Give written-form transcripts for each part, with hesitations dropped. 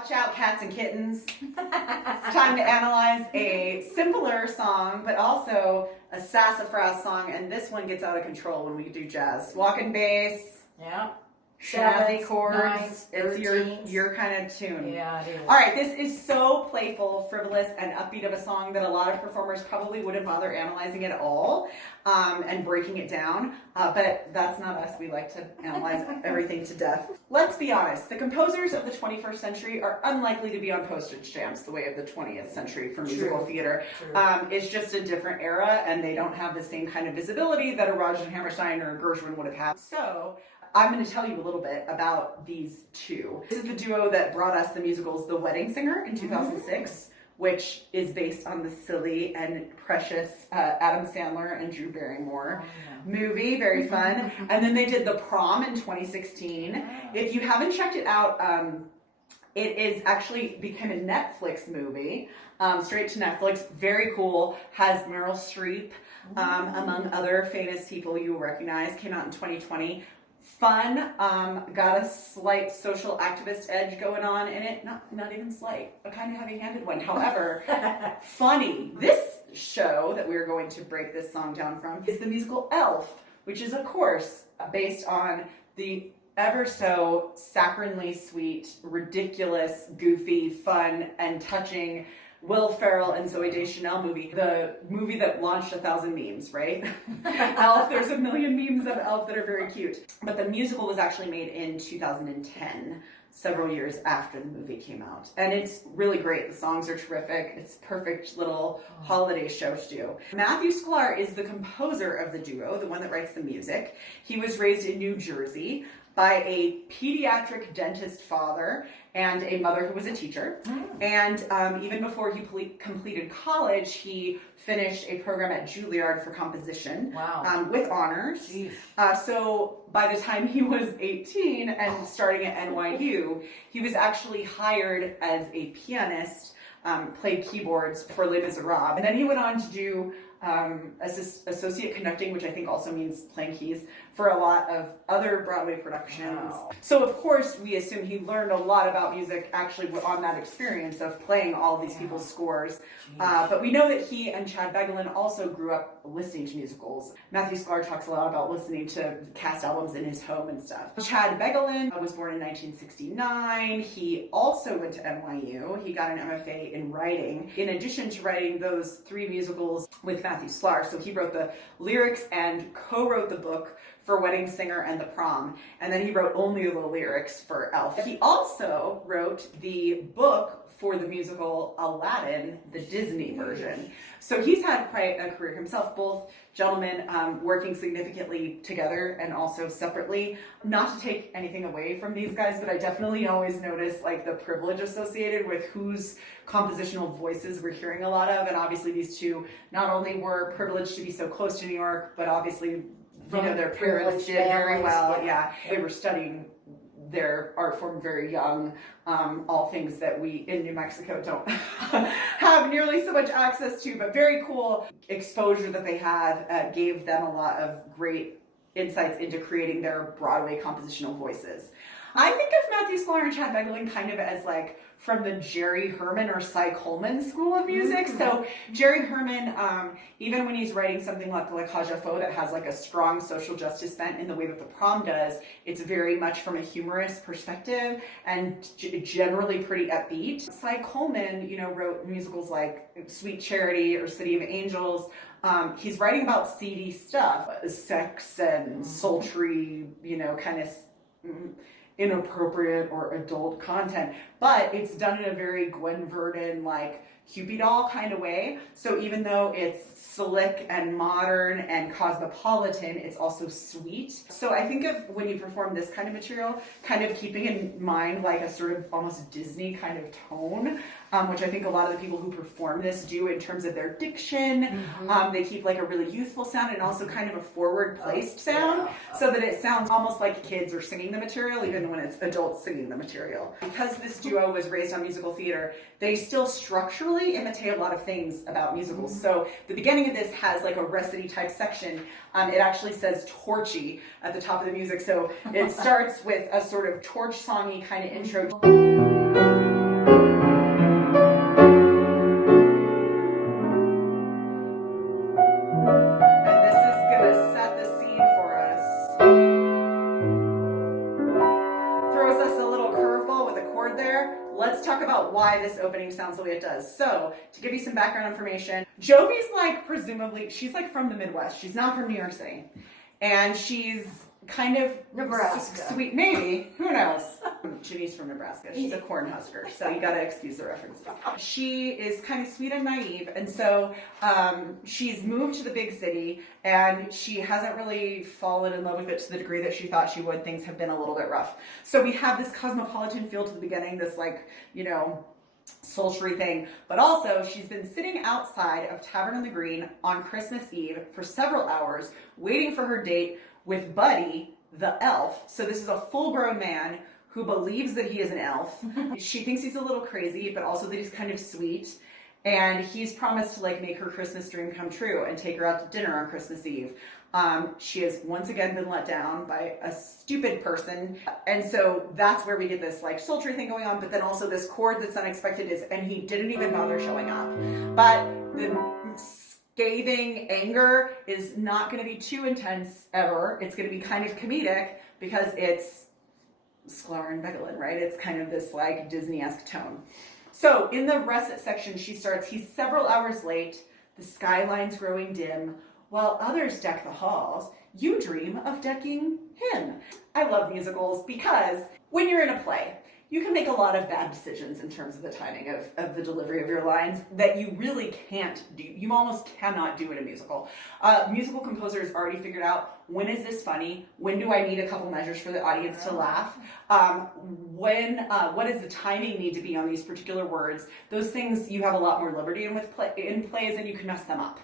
Watch out, cats and kittens. It's time to analyze a simpler song, but also a sassafras song, and this one gets out of control when we do jazz. Walking bass. Yeah. Snazzy chords. 9s, It's your kind of tune. Yeah, it is. All right, this is so playful, frivolous, and upbeat of a song that a lot of performers probably wouldn't bother analyzing it at all and breaking it down. But that's not us. We like to analyze everything to death. Let's be honest. The composers of the 21st century are unlikely to be on postage stamps the way of the 20th century for musical theater. It's just a different era, and they don't have the same kind of visibility that a Rodgers and Hammerstein or a Gershwin would have had. So I'm going to tell you a little bit about these two. This is the duo that brought us the musicals The Wedding Singer in 2006, which is based on the silly and precious Adam Sandler and Drew Barrymore movie. Very fun. And then they did The Prom in 2016. If you haven't checked it out, it is actually become a Netflix movie, straight to Netflix. Very cool. Has Meryl Streep, among other famous people you will recognize. Came out in 2020. Fun, got a slight social activist edge going on in it. Not even slight, a kind of heavy-handed one. However, funny. This show that we're going to break this song down from is the musical Elf, which is, of course, based on the ever so saccharinely sweet, ridiculous, goofy, fun, and touching Will Ferrell and Zooey Deschanel movie, the movie that launched 1,000 memes, right? Elf, there's a million memes of Elf that are very cute. But the musical was actually made in 2010, several years after the movie came out. And it's really great. The songs are terrific. It's a perfect little holiday show to do. Matthew Sklar is the composer of the duo, the one that writes the music. He was raised in New Jersey by a pediatric dentist father and a mother who was a teacher. And even before he completed college, he finished a program at Juilliard for composition with honors. So by the time he was 18 and starting at NYU, he was actually hired as a pianist, played keyboards for Les Miserables. And then he went on to do associate conducting, which I think also means playing keys, for a lot of other Broadway productions. So of course we assume he learned a lot about music actually on that experience of playing all of these people's scores. But we know that he and Chad Beguelin also grew up listening to musicals. Matthew Sklar talks a lot about listening to cast albums in his home and stuff. Chad Beguelin was born in 1969. He also went to NYU. He got an MFA in writing, in addition to writing those 3 musicals with Matthew Sklar. So he wrote the lyrics and co-wrote the book for Wedding Singer and The Prom, and then he wrote only the lyrics for Elf. He also wrote the book for the musical Aladdin, the Disney version. So he's had quite a career himself, both gentlemen working significantly together and also separately. Not to take anything away from these guys, but I definitely always notice like the privilege associated with whose compositional voices we're hearing a lot of. And obviously these two not only were privileged to be so close to New York, but obviously their parents did very well. They were studying their art form very young, all things that we in New Mexico don't have nearly so much access to, but very cool exposure that they had gave them a lot of great insights into creating their Broadway compositional voices. I think of Matthew Sklar and Chad Beguelin kind of as like from the Jerry Herman or Cy Coleman school of music. So Jerry Herman, even when he's writing something like La Cage aux Folles that has like a strong social justice bent in the way that The Prom does, it's very much from a humorous perspective and generally pretty upbeat. Cy Coleman, wrote musicals like Sweet Charity or City of Angels. He's writing about seedy stuff, sex and sultry, kind of inappropriate or adult content, but it's done in a very Gwen Verdon like Cupid doll kind of way. So even though it's slick and modern and cosmopolitan, it's also sweet. So I think of when you perform this kind of material, kind of keeping in mind like a sort of almost Disney kind of tone, which I think a lot of the people who perform this do in terms of their diction. They keep like a really youthful sound and also kind of a forward placed sound so that it sounds almost like kids are singing the material even when it's adults singing the material. Because this duo was raised on musical theater, they still structurally imitate a lot of things about musicals. So the beginning of this has like a recity type section. It actually says torchy at the top of the music. So it starts with a sort of torch songy kind of intro. chord there, let's talk about why this opening sounds the way it does. So, to give you some background information, Jovi's like, presumably, she's like from the Midwest. She's not from New York City. And she's kind of Nebraska. Sweet, maybe. Who knows? Ginny's from Nebraska. She's a corn husker, so you gotta excuse the references. She is kind of sweet and naive, and so she's moved to the big city, and she hasn't really fallen in love with it to the degree that she thought she would. Things have been a little bit rough. So we have this cosmopolitan feel to the beginning, this like, you know, sultry thing, but also she's been sitting outside of Tavern on the Green on Christmas Eve for several hours, waiting for her date with Buddy, the elf. So this is a full-grown man who believes that he is an elf. She thinks he's a little crazy, but also that he's kind of sweet. And he's promised to like make her Christmas dream come true and take her out to dinner on Christmas Eve. She has once again been let down by a stupid person. And so that's where we get this like sultry thing going on, but then also this chord that's unexpected is, and he didn't even bother showing up. But the scathing anger is not going to be too intense ever. It's going to be kind of comedic because it's Sklar and Beguelin, right? It's kind of this like Disney-esque tone. So in the recit section, she starts, he's several hours late, the skyline's growing dim, while others deck the halls, you dream of decking him. I love musicals because when you're in a play, you can make a lot of bad decisions in terms of the timing of the delivery of your lines that you really can't do. You almost cannot do in a musical. Musical composers already figured out, when is this funny? When do I need a couple measures for the audience to laugh? What does the timing need to be on these particular words? Those things you have a lot more liberty in plays, and you can mess them up.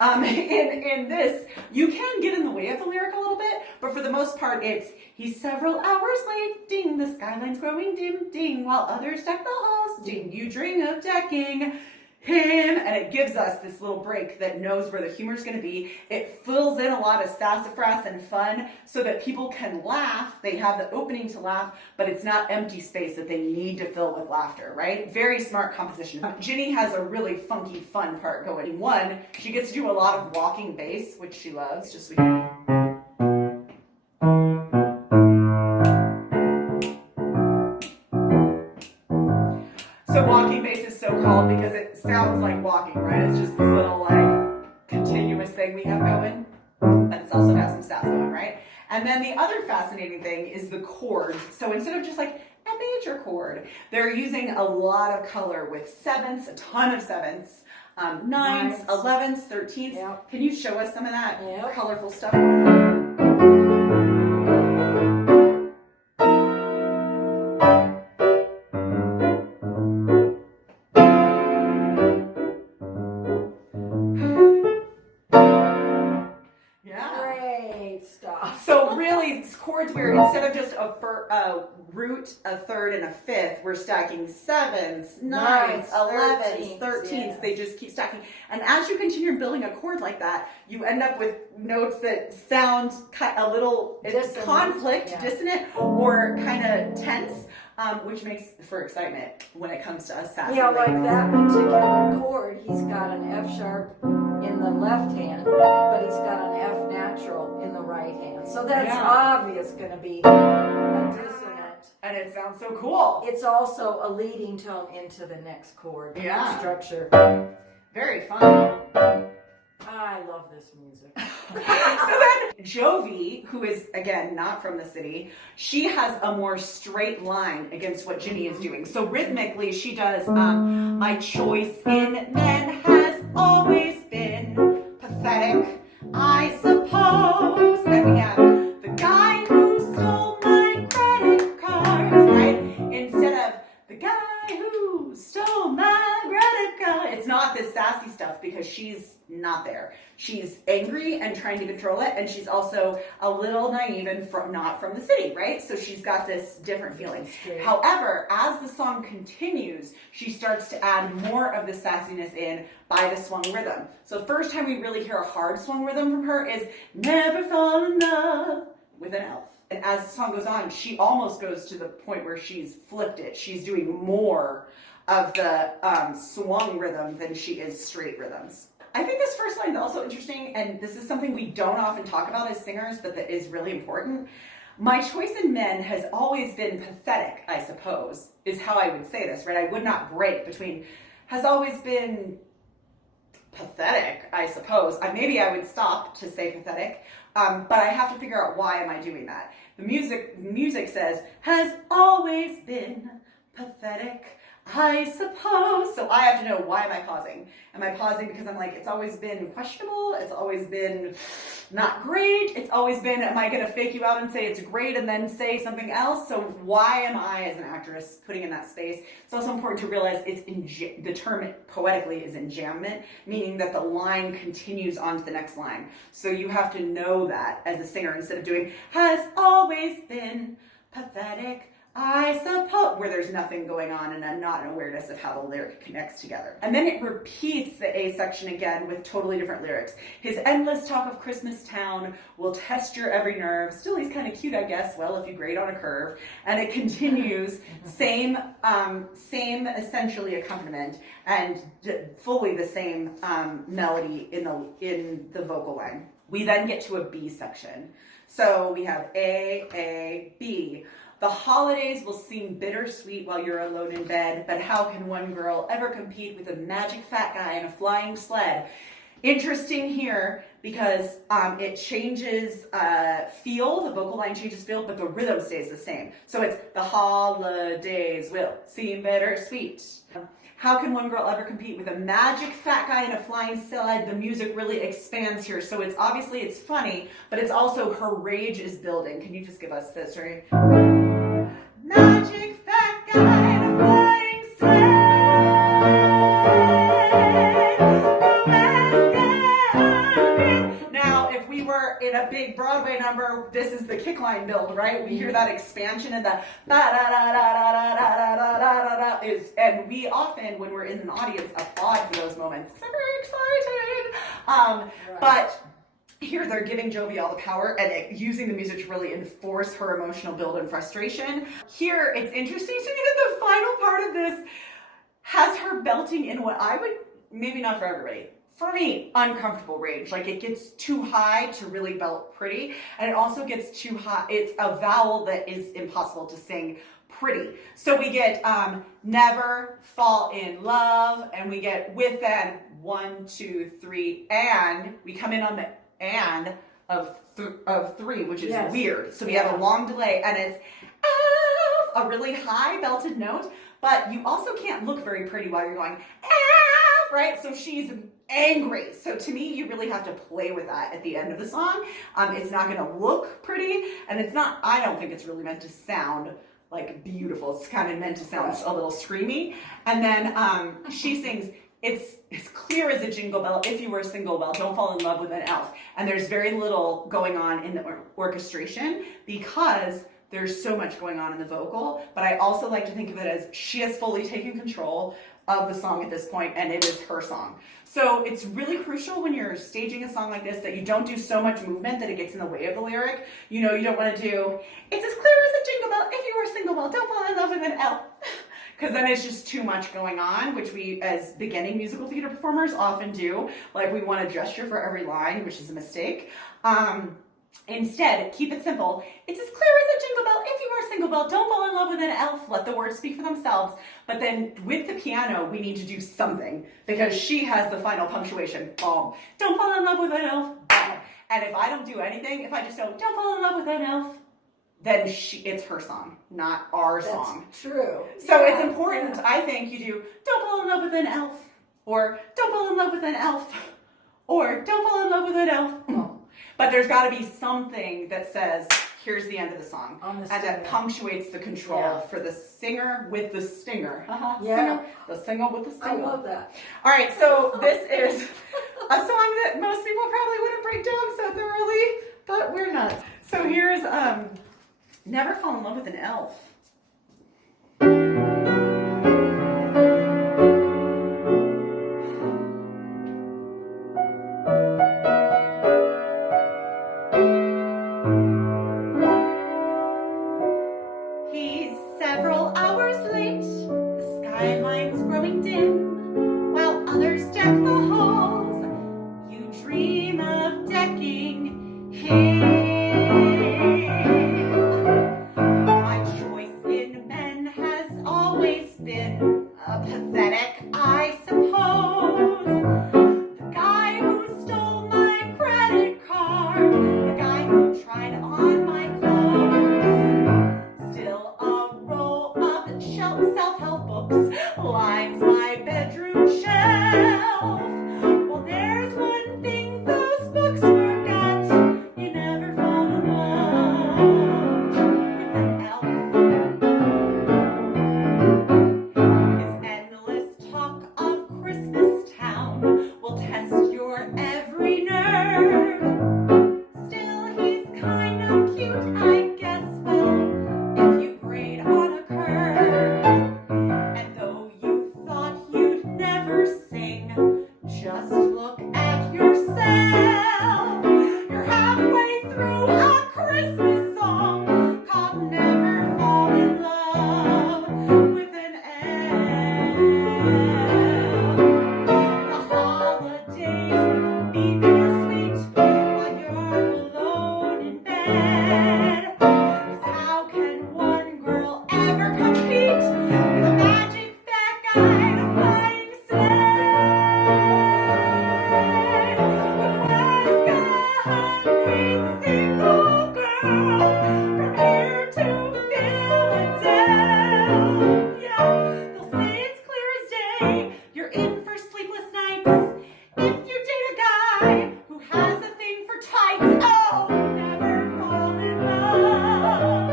In this, you can get in the way of the lyric a little bit, but for the most part, it's, he's several hours late, ding, the skyline's growing dim, ding, while others deck the halls, ding, you dream of decking him, and it gives us this little break that knows where the humor's going to be. It fills in a lot of sassafras and fun so that people can laugh. They have the opening to laugh, but it's not empty space that they need to fill with laughter, right? Very smart composition. Ginny has a really funky, fun part going. One, she gets to do a lot of walking bass, which she loves, just so we can... So walking bass is so called because it sounds like walking, right? It's just this little like continuous thing we have going. And it's also got some sass going, right? And then the other fascinating thing is the chords. So instead of just like a major chord, they're using a lot of color with sevenths, a ton of sevenths, nines, 11s, 13s. Yep. Can you show us some of that colorful stuff? So really, chords where instead of just a root, a third, and a fifth, we're stacking sevens, nines, 11s, 13s. Yes. They just keep stacking. And as you continue building a chord like that, you end up with notes that sound a little dissonant, dissonant, or kind of tense, which makes for excitement when it comes to us sassy. Yeah, like that particular chord, he's got an F sharp in the left hand, but he's got an F natural in the right hand. So that's obvious going to be a dissonant. And it sounds so cool. It's also a leading tone into the next chord structure. Very fun. I love this music. So then Jovi, who is, again, not from the city, she has a more straight line against what Ginny is doing. So rhythmically, she does, my choice in men has always been pathetic, I suppose. And we have the guy who stole my credit cards, right? Instead of the guy who stole my credit card. It's not this sassy stuff because she's not there. She's angry and trying to control it, and she's also a little naive and not from the city, right? So she's got this different feeling. However, as the song continues, she starts to add more of the sassiness in by the swung rhythm. So the first time we really hear a hard swung rhythm from her is Never Fall in Love with an elf. And as the song goes on, she almost goes to the point where she's flipped it. She's doing more of the swung rhythm than she is straight rhythms. I think this first line is also interesting, and this is something we don't often talk about as singers, but that is really important. My choice in men has always been pathetic, I suppose, is how I would say this, right? I would not break between has always been pathetic, I suppose. Maybe I would stop to say pathetic, but I have to figure out why am I doing that. The music says, has always been pathetic, I suppose. So I have to know, why am I pausing? Am I pausing because I'm like, it's always been questionable, it's always been not great, it's always been, am I going to fake you out and say it's great and then say something else? So why am I, as an actress, putting in that space? It's also important to realize the term poetically is enjambment, meaning that the line continues on to the next line. So you have to know that as a singer, instead of doing, has always been pathetic, I suppose, where there's nothing going on and I'm not an awareness of how the lyric connects together. And then it repeats the A section again with totally different lyrics. His endless talk of Christmas town will test your every nerve. Still, he's kind of cute, I guess. Well, if you grade on a curve. And it continues, same essentially accompaniment and fully the same melody in the vocal line. We then get to a B section. So we have A, B. The holidays will seem bittersweet while you're alone in bed, but how can one girl ever compete with a magic fat guy in a flying sled? Interesting here because it changes feel, the vocal line changes feel, but the rhythm stays the same. So it's the holidays will seem bittersweet. How can one girl ever compete with a magic fat guy in a flying sled? The music really expands here. So it's obviously it's funny, but it's also her rage is building. Can you just give us this, right? Magic fat guy in a flying sled. Now, if we were in a big Broadway number, this is the kick line build, right? We hear that expansion and the and we often, when we're in an audience, applaud for those moments because I'm very excited. But here they're giving Jovi all the power and using the music to really enforce her emotional build and frustration. Here, it's interesting to me that the final part of this has her belting in what I would, maybe not for everybody, for me, uncomfortable range. Like it gets too high to really belt pretty, and it also gets too high. It's a vowel that is impossible to sing pretty. So we get never fall in love, and we get with and 1, 2, 3, and we come in on the and of 3, which is weird. So we have a long delay, and it's a really high belted note, but you also can't look very pretty while you're going right? So she's angry. So to me, you really have to play with that at the end of the song. It's not going to look pretty, and it's not, I don't think it's really meant to sound like beautiful. It's kind of meant to sound a little screamy. And then she sings, it's clear as a jingle bell, if you were a single bell, don't fall in love with an elf. And there's very little going on in the orchestration because there's so much going on in the vocal. But I also like to think of it as she has fully taken control of the song at this point, and it is her song. So it's really crucial when you're staging a song like this that you don't do so much movement that it gets in the way of the lyric. You know, you don't want to do, it's as clear as a jingle bell, if you were a single bell, don't fall in love with an elf. Because then it's just too much going on, which we, as beginning musical theater performers, often do. Like, we want a gesture for every line, which is a mistake. Instead, keep it simple. It's as clear as a jingle bell. If you are a single bell, don't fall in love with an elf. Let the words speak for themselves. But then with the piano, we need to do something because she has the final punctuation. Boom. Don't fall in love with an elf. Boom. And if I don't do anything, if I just go, don't fall in love with an elf, then it's her song, not our song. That's true. So it's important, I think, you do, don't fall in love with an elf, or don't fall in love with an elf, or don't fall in love with an elf. But there's got to be something that says, here's the end of the song. And that punctuates the control for the singer with the stinger. The singer with the stinger. I love that. All right, so this is a song that most people probably wouldn't break down so thoroughly, but we're nuts. So here's Never Fall in Love with an Elf. He's several hours late, the skyline's growing dim, while others deck the halls, you dream of decking him. books lines my bedroom shelf. Well, there's one thing those books forget. You never fall in love with an elf. His endless talk of Christmas Town will test your every nerve. Still, he's kind of cute, I guess, well, if you grade on a curve. And though you thought you'd never sing, just look at yourself. You're halfway through a Christmas song called Never Fall in Love with an elf. The holidays would be bittersweet while you're alone in bed. 'Cause how can one girl ever compete with a magic fat guy in a flying sleigh? Who has 100 single girls from here to Philadelphia? They'll say it's clear as day you're in for sleepless nights if you date a guy who has a thing for tights. Oh, never fall in love.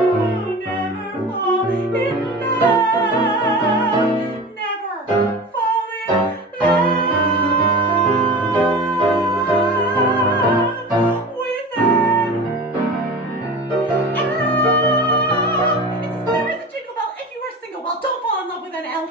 Oh, never fall in love. Never fall in love with an elf. It's as clear as a jingle bell. If you are single, well, don't fall in love with an elf.